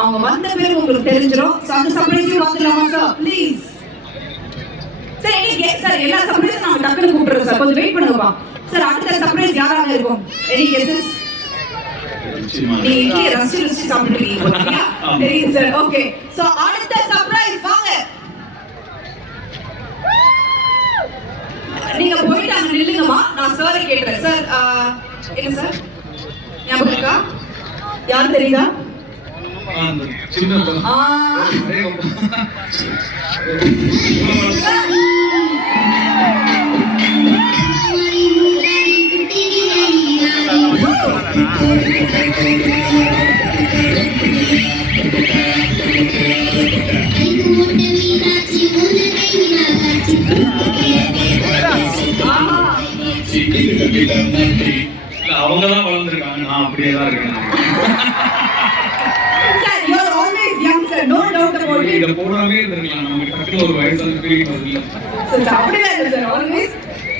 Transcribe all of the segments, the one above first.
அவங்க வந்த பிறகு உங்களுக்கு தெரிஞ்சிடும். அந்த சர்ப்ரைஸையும் பார்த்துலாமா சார் ப்ளீஸ்? சரி சார், எல்லா சர்ப்ரைஸும் நான் டக்குனு கூப்பிடுறேன் சார், கொஞ்சம் வெயிட் பண்ணுங்கப்பா. சார் அடுத்த சர்ப்ரைஸ் யாராக இருக்கும்? Any guesses? நீங்க இங்கே ரசிச்சு சாப்பிட்டுருக்கீங்க தெரியும் சார். ஓகே, சோ அடுத்த சர்ப்ரைஸ் வாங்க. நீங்க போயிட்டு அங்க நில்லுங்கம்மா, நான் சாரை கேட்கிறேன். சார் என்ன சார் ஞாபகம் இருக்கா? யார் தெரியுதா? அவங்கதான் வளர்ந்துருக்காங்க, நான் அப்படியே தான் இருக்கேன். No doubt about it. இத போடாமே இருந்திருக்கலாம், நமக்கு டக்குனு ஒரு வயசான ஃபீலிங் வரல. சார் அப்படியே இல்ல சார், ஆல்வேஸ்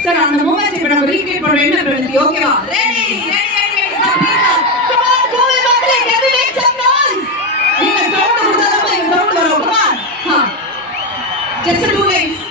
சார் அந்த மொமெண்ட் இப்ப நம்ம ரீக்ரியேட் பண்றோம். என்ன பிரதி? ஓகேவா? Ready sir, please sir, come on go in back, can we make some noise? நீங்க சவுண்ட் கொடுத்தாதான் எங்க சவுண்ட் வரும். கம் ஆன், ஹா, ஜஸ்ட் டூ லைன்ஸ்.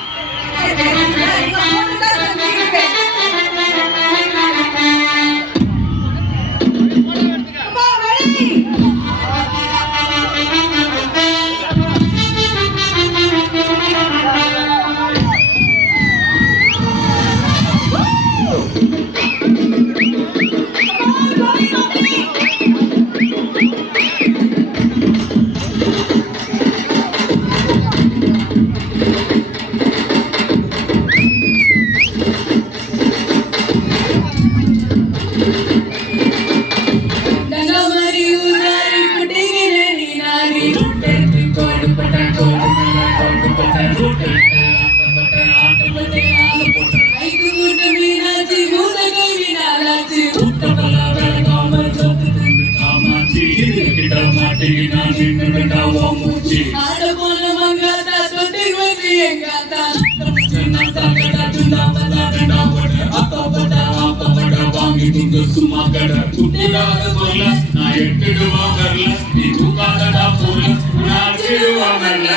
சும்மா கடை குட்டிடாத பொருள நான் எட்டுடுவாங்கல்ல, நீ தூக்காதடா பொருள நான் அடிடுவாங்கல்ல.